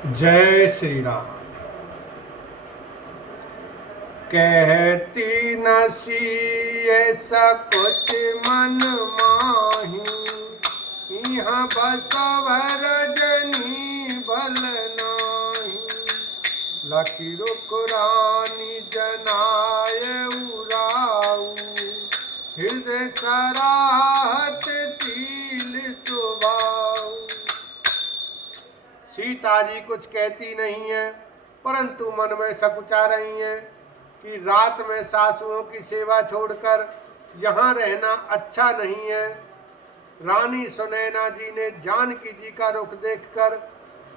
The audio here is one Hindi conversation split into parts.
जय श्री राम। कहती न सी ऐसा कुछ मन माही, यहाँ बसवर जनी भल नाही। लकी रुकुरानी जनाय उराऊ, हृदय सराहत शील सुभाऊ। सीता जी कुछ कहती नहीं है, परंतु मन में सकुचा रही हैं कि रात में सासुओं की सेवा छोड़कर यहाँ रहना अच्छा नहीं है। रानी सुनैना जी ने जानकी जी का रुख देखकर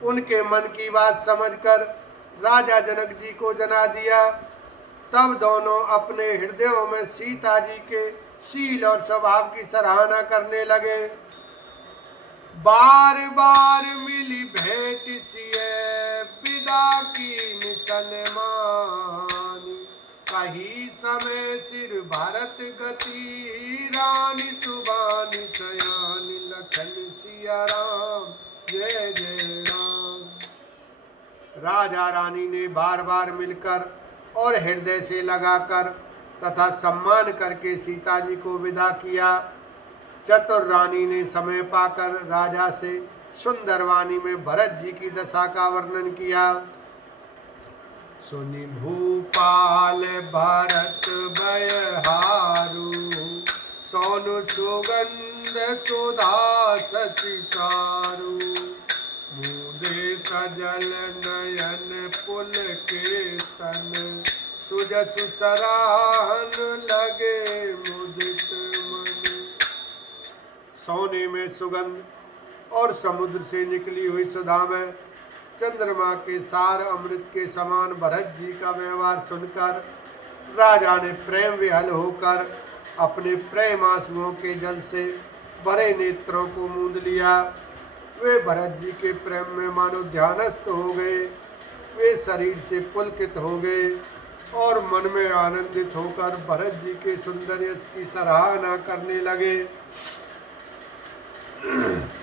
उनके मन की बात समझकर राजा जनक जी को जना दिया। तब दोनों अपने हृदयों में सीता जी के शील और स्वभाव की सराहना करने लगे। बार बार मिली भेंट सिए विदा की सनमानी। कही समय सिर भारत गति, रानी सुबानी सयानी। लखन सिया राम जय जय राम। राजा रानी ने बार बार मिलकर और हृदय से लगाकर तथा सम्मान करके सीता जी को विदा किया। चतुर रानी ने समय पाकर राजा से सुंदर वाणी में भरत जी की दशा का वर्णन किया। सुनि भूपाल भरत भयहारू, सोनु सुगंध सुधा शशि चारु। मुदे सजल नयन पुल के तन, सुजसु सराहन लगे मुदित मन। सोने में सुगंध और समुद्र से निकली हुई सुधा में चंद्रमा के सार अमृत के समान भरत जी का व्यवहार सुनकर राजा ने प्रेम विहल होकर अपने प्रेम आंसुओं के जल से भरे नेत्रों को मूंद लिया। वे भरत जी के प्रेम में मानो ध्यानस्थ हो गए। वे शरीर से पुलकित हो गए और मन में आनंदित होकर भरत जी के सौंदर्य की सराहना करने लगे।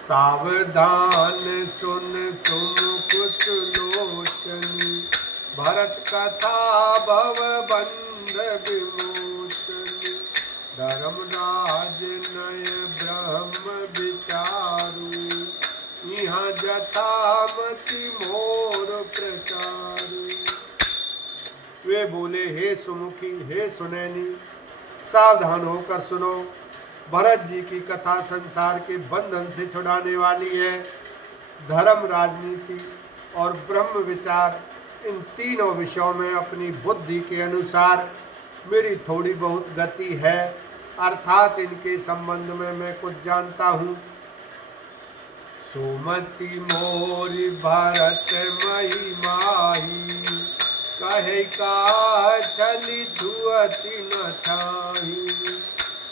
सावधान सुन सुमुख लोचनी, भरत कथा भव बंध विमोचनी। धर्मराज नय ब्रह्म विचारु, यहाँ जथामति मोर प्रचारु। वे बोले, हे सुमुखी, हे सुनैनी, सावधान होकर सुनो। भरत जी की कथा संसार के बंधन से छुड़ाने वाली है। धर्म, राजनीति और ब्रह्म विचार, इन तीनों विषयों में अपनी बुद्धि के अनुसार मेरी थोड़ी बहुत गति है, अर्थात इनके संबंध में मैं कुछ जानता हूँ। सुमति मोरी भरत मही माही, कहे का छली धुअति न छाही।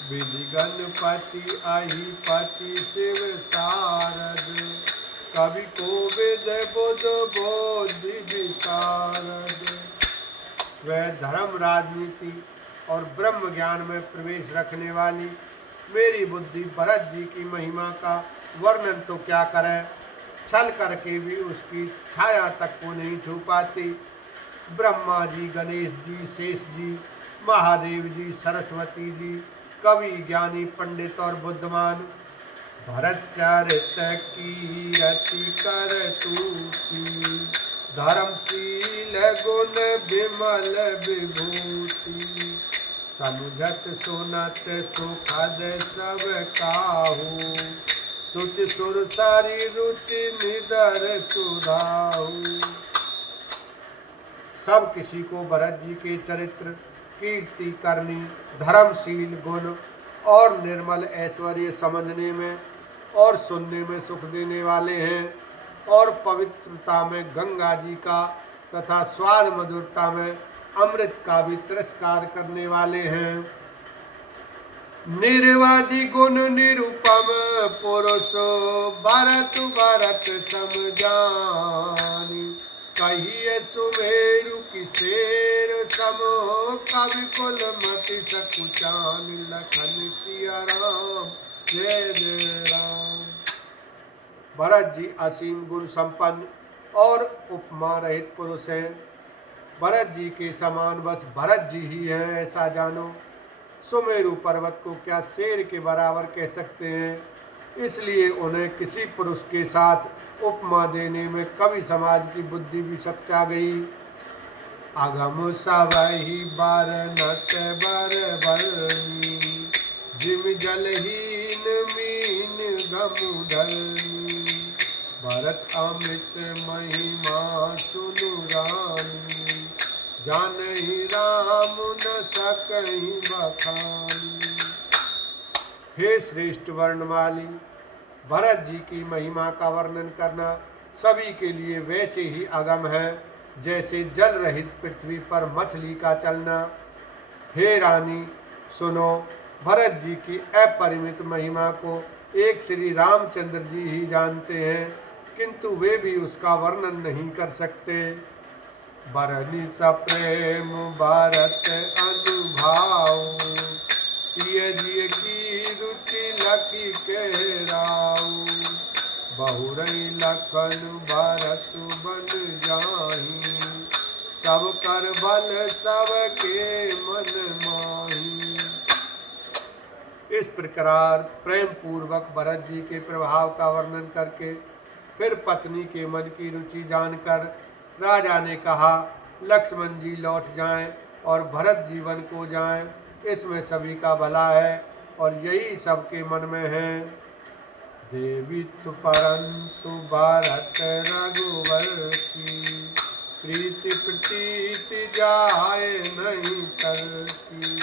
विधि गणपति अहिपति शिव सारद, कवि कोविद बुध बोधि विशारद। वह धर्म, राजनीति और ब्रह्म ज्ञान में प्रवेश रखने वाली मेरी बुद्धि भरत जी की महिमा का वर्णन तो क्या करे, छल करके भी उसकी छाया तक को नहीं छू पाती। ब्रह्मा जी, गणेश जी, शेष जी, महादेव जी, सरस्वती जी, कवि, ज्ञानी, पंडित और बुद्धिमान, भरत चरित की रति कर तूती। धर्मशील गुण विमल विभूति, समुझत सुनत सुखद सब काहू। सुचि सुर सारी रुचि निदर सुधाऊ। सब किसी को भरत जी के चरित्र, कीर्ति करनी, धर्मशील गुण और निर्मल ऐश्वर्य समझने में और सुनने में सुख देने वाले हैं, और पवित्रता में गंगा जी का तथा स्वाद मधुरता में अमृत का भी तिरस्कार करने वाले हैं। निर्वादि गुण निरुपम पुरुष, भरत भरत सम जानी। कहिए सुमेरु की शेर समो, कवि कुल मति सकुचान। लखन सिया राम जय जय राम। भरत जी असीम गुण संपन्न और उपमा रहित पुरुष हैं। भरत जी के समान बस भरत जी ही हैं, ऐसा जानो। सुमेरु पर्वत को क्या शेर के बराबर कह सकते हैं? इसलिए उन्हें किसी पुरुष के साथ उपमा देने में कवि समाज की बुद्धि भी सच्चा गई। अगम सबहि बरनत बर बरनी, जिम जलहीन मीन गमु धरनी। भरत अमित महिमा सुनु रानी, जानहि राम न सकहि बखानी। हे श्रेष्ठ वर्णमाली, भरत जी की महिमा का वर्णन करना सभी के लिए वैसे ही अगम है जैसे जल रहित पृथ्वी पर मछली का चलना। हे रानी सुनो, भरत जी की अपरिमित महिमा को एक श्री रामचंद्र जी ही जानते हैं, किंतु वे भी उसका वर्णन नहीं कर सकते। बरनी सप्रेम भरत अनुभाव, प्रिय जी की रुचि लखी के राऊ। बहुरई लखन भरत बन जाही, सब कर बल सबके मन माही। इस प्रकार प्रेम पूर्वक भरत जी के प्रभाव का वर्णन करके फिर पत्नी के मन की रुचि जानकर राजा ने कहा, लक्ष्मण जी लौट जाएं और भरत जीवन को जाएं, इसमें सभी का भला है और यही सबके मन में है। देवी तु परंतु भरत रघुवर की, प्रीति प्रतीति जाए नहीं तरकी।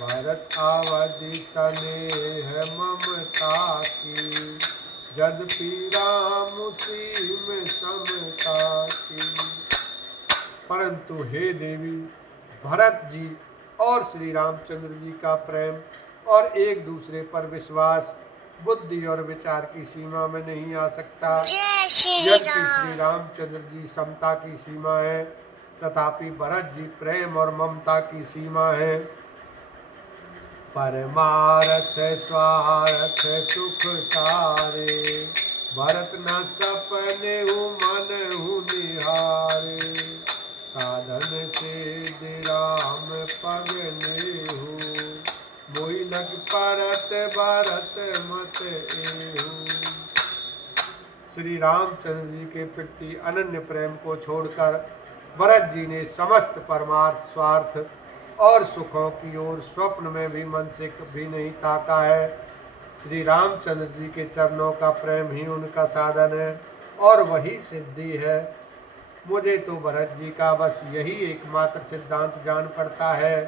भरत अवधि स्नेह ममता की, यद्यपि राम सीम समता की। परंतु हे देवी, भरत जी और श्री रामचंद्र जी का प्रेम और एक दूसरे पर विश्वास बुद्धि और विचार की सीमा में नहीं आ सकता। यद्यपि श्री रामचंद्र जी समता की सीमा है, तथापि भरत जी प्रेम और ममता की सीमा है। परमारथ स्वार्थ सुख सारे, भरत न सपने मन निहारे। साधन से राम पग लेहु, मोहि लग परत भरत मत एहु। श्री रामचंद्र जी के प्रति अनन्य प्रेम को छोड़कर भरत जी ने समस्त परमार्थ स्वार्थ और सुखों की ओर स्वप्न में भी मन से कभी नहीं ताका है। श्री रामचंद्र जी के चरणों का प्रेम ही उनका साधन है और वही सिद्धि है। मुझे तो भरत जी का बस यही एकमात्र सिद्धांत जान पड़ता है।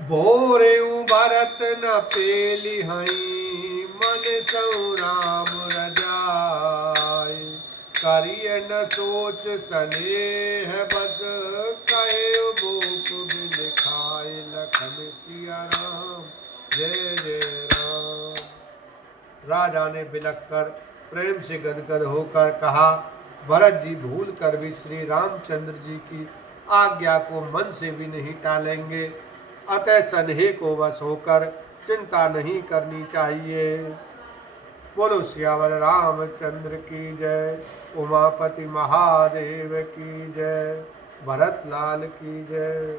भोरे भरत न पेली हई, मन चौ राम रजाई। करिय न सोच स्नेह बस, कहे भूख बिन खाए। लखन सिया राम जय जय राम। राजा ने बिलख कर प्रेम से गदगद होकर कहा, भरत जी भूल कर भी श्री रामचंद्र जी की आज्ञा को मन से भी नहीं टालेंगे, अतः स्नेह को वश होकर चिंता नहीं करनी चाहिए। बोलो सियावर रामचंद्र की जय, उमापति महादेव की जय, भरत लाल की जय।